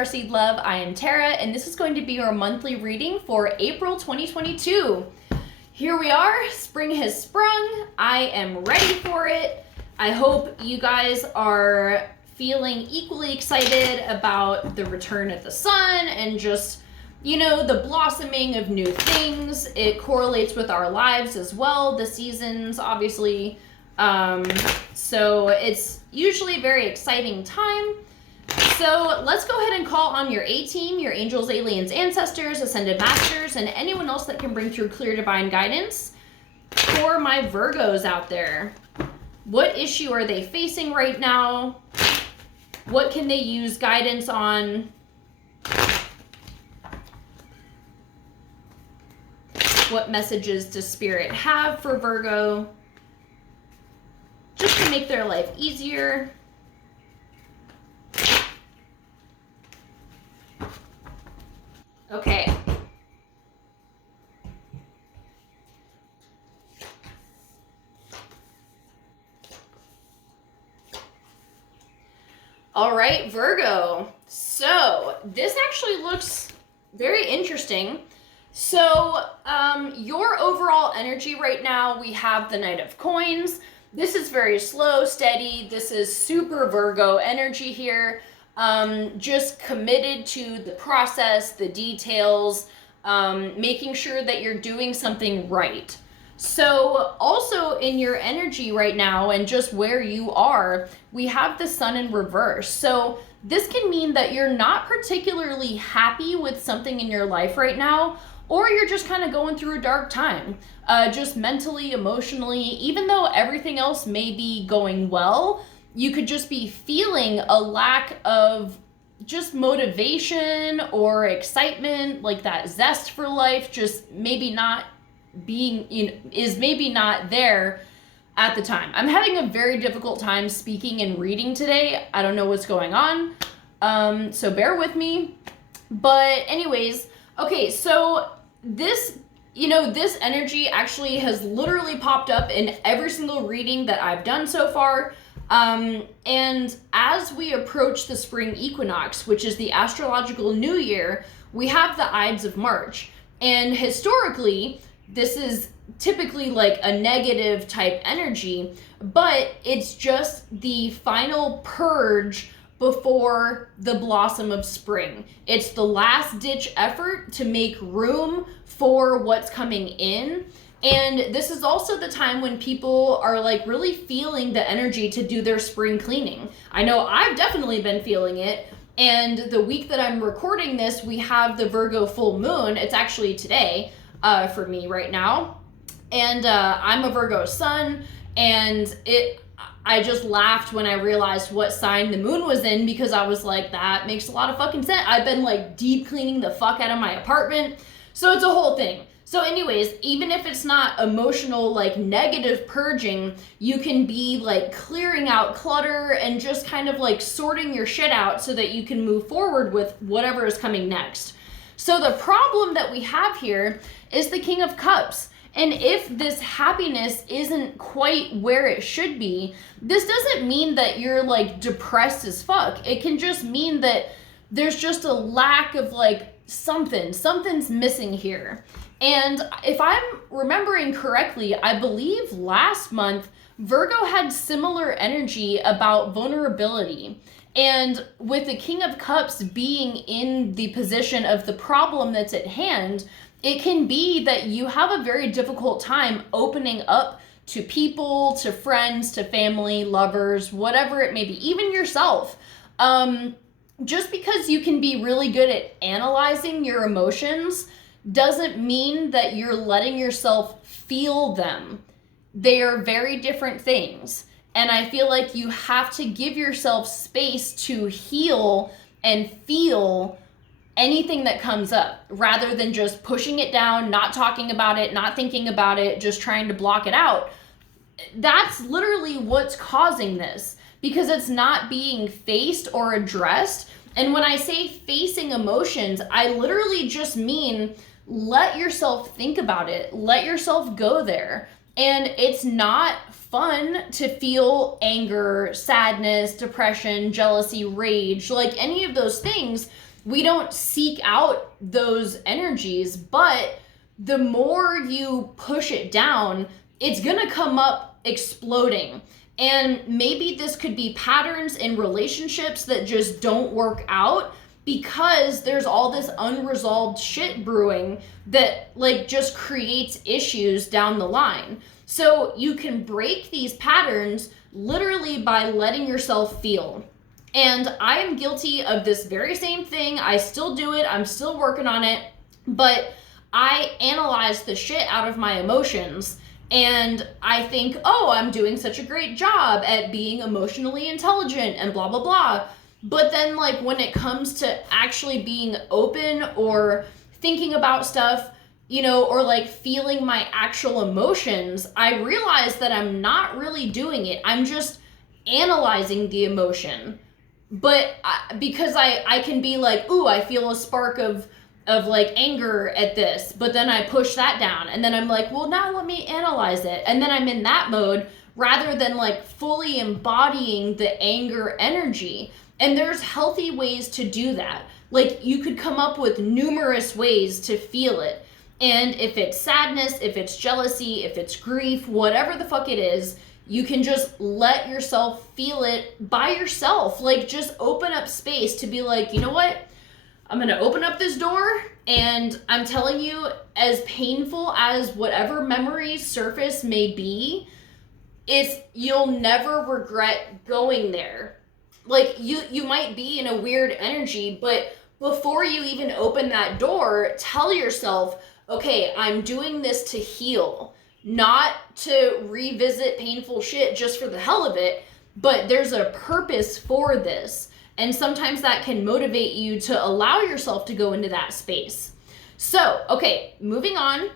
Starseed Love. I am Tara, and this is going to be your monthly reading for April 2022. Here we are. Spring has sprung. I am ready for it. I hope you guys are feeling equally excited about the return of the sun and just, you know, the blossoming of new things. It correlates with our lives as well, the seasons, obviously. So it's usually a very exciting time. So let's go ahead and call on your A-team, your angels, aliens, ancestors, ascended masters, and anyone else that can bring through clear divine guidance for my Virgos out there. What issue are they facing right now? What can they use guidance on? What messages does Spirit have for Virgo? Just to make their life easier. Okay. All right, Virgo. So this actually looks very interesting. So your overall energy right now, we have the Knight of Coins. This is very slow, steady. This is super Virgo energy here. Just committed to the process, the details, making sure that you're doing something right. So also in your energy right now and just where you are, we have the Sun in reverse. So this can mean that you're not particularly happy with something in your life right now, or you're just kind of going through a dark time, just mentally, emotionally. Even though everything else may be going well, you could just be feeling a lack of just motivation or excitement, like that zest for life, just maybe not being, is maybe not there at the time. I'm having a very difficult time speaking and reading today. I don't know what's going on, so bear with me. But anyways, okay, so this, this energy actually has literally popped up in every single reading that I've done so far. And as we approach the spring equinox, which is the astrological new year, we have the Ides of March. And historically, this is typically like a negative type energy, but it's just the final purge before the blossom of spring. It's the last ditch effort to make room for what's coming in. And this is also the time when people are like really feeling the energy to do their spring cleaning. I know I've definitely been feeling it. And the week that I'm recording this, we have the Virgo full moon. It's actually today for me right now. And I'm a Virgo sun, and I just laughed when I realized what sign the moon was in, because I was like, that makes a lot of fucking sense. I've been like deep cleaning the fuck out of my apartment. So it's a whole thing. So anyways, even if it's not emotional, like negative purging, you can be like clearing out clutter and just kind of like sorting your shit out so that you can move forward with whatever is coming next. So the problem that we have here is the King of Cups. And if this happiness isn't quite where it should be, this doesn't mean that you're like depressed as fuck. It can just mean that there's just a lack of like something's missing here. And if I'm remembering correctly, I believe last month, Virgo had similar energy about vulnerability. And with the King of Cups being in the position of the problem that's at hand, it can be that you have a very difficult time opening up to people, to friends, to family, lovers, whatever it may be, even yourself. Just because you can be really good at analyzing your emotions doesn't mean that you're letting yourself feel them. They are very different things. And I feel like you have to give yourself space to heal and feel anything that comes up, rather than just pushing it down, not talking about it, not thinking about it, just trying to block it out. That's literally what's causing this, because it's not being faced or addressed. And when I say facing emotions, I literally just mean let yourself think about it, let yourself go there. And it's not fun to feel anger, sadness, depression, jealousy, rage, like any of those things. we don't seek out those energies, but the more you push it down, it's gonna come up exploding. And maybe this could be patterns in relationships that just don't work out because there's all this unresolved shit brewing that like just creates issues down the line. So you can break these patterns literally by letting yourself feel. And I am guilty of this very same thing. I still do it. I'm still working on it. But I analyze the shit out of my emotions. And I think, oh, I'm doing such a great job at being emotionally intelligent and blah, blah, blah. But then like when it comes to actually being open or thinking about stuff, you know, or like feeling my actual emotions, I realize that I'm not really doing it. I'm just analyzing the emotion. But because I can be like, ooh, I feel a spark of like anger at this, but then I push that down and then I'm like, well, now let me analyze it. And then I'm in that mode rather than like fully embodying the anger energy. And there's healthy ways to do that. Like you could come up with numerous ways to feel it. And if it's sadness, if it's jealousy, if it's grief, whatever the fuck it is, you can just let yourself feel it by yourself. Like just open up space to be like, you know what? I'm going to open up this door and I'm telling you, as painful as whatever memories surface may be, you'll never regret going there. Like you might be in a weird energy, but before you even open that door, tell yourself, okay, I'm doing this to heal, not to revisit painful shit just for the hell of it, but there's a purpose for this. And sometimes that can motivate you to allow yourself to go into that space. So, okay, moving on.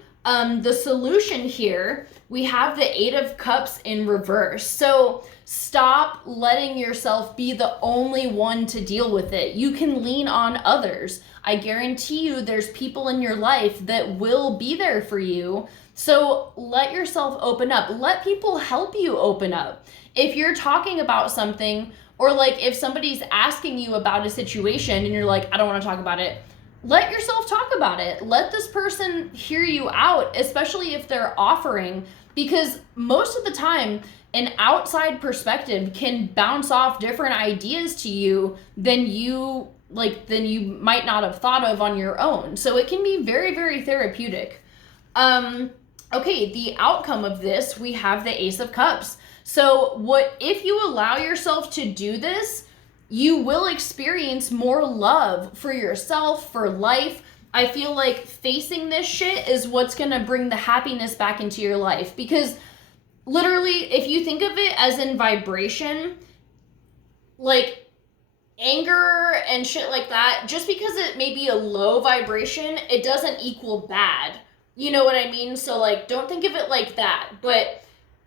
The solution here, we have the 8 of Cups in reverse. So stop letting yourself be the only one to deal with it. You can lean on others. I guarantee you there's people in your life that will be there for you. So let yourself open up. Let people help you open up. If you're talking about something, or like if somebody's asking you about a situation and you're like, I don't want to talk about it, let yourself talk about it. Let this person hear you out, especially if they're offering, because most of the time, an outside perspective can bounce off different ideas to you than you might not have thought of on your own. So it can be very, very therapeutic. Okay, the outcome of this, we have the Ace of Cups. So if you allow yourself to do this, you will experience more love for yourself, for life. I feel like facing this shit is what's going to bring the happiness back into your life. Because literally, if you think of it as in vibration, like anger and shit like that, just because it may be a low vibration, it doesn't equal bad. You know what I mean? So like, don't think of it like that. But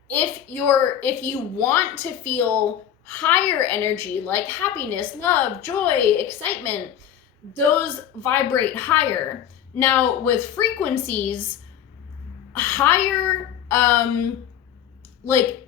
if you want to feel higher energy, like happiness, love, joy, excitement, those vibrate higher. Now with frequencies, higher, like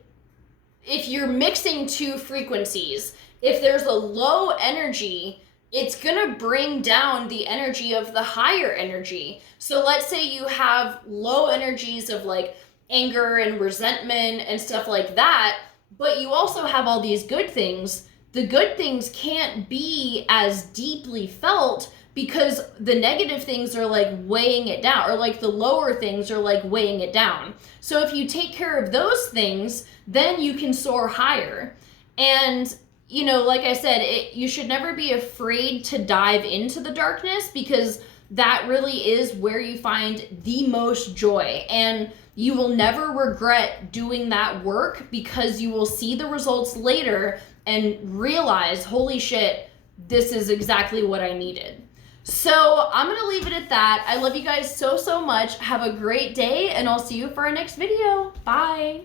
if you're mixing two frequencies, if there's a low energy, it's gonna bring down the energy of the higher energy. So let's say you have low energies of like anger and resentment and stuff like that, but you also have all these good things. The good things can't be as deeply felt because the negative things are like weighing it down, or like the lower things are like weighing it down. So if you take care of those things, then you can soar higher. And you know, like I said, you should never be afraid to dive into the darkness, because that really is where you find the most joy. And you will never regret doing that work, because you will see the results later and realize, holy shit, this is exactly what I needed. So I'm going to leave it at that. I love you guys so, so much. Have a great day, and I'll see you for our next video. Bye.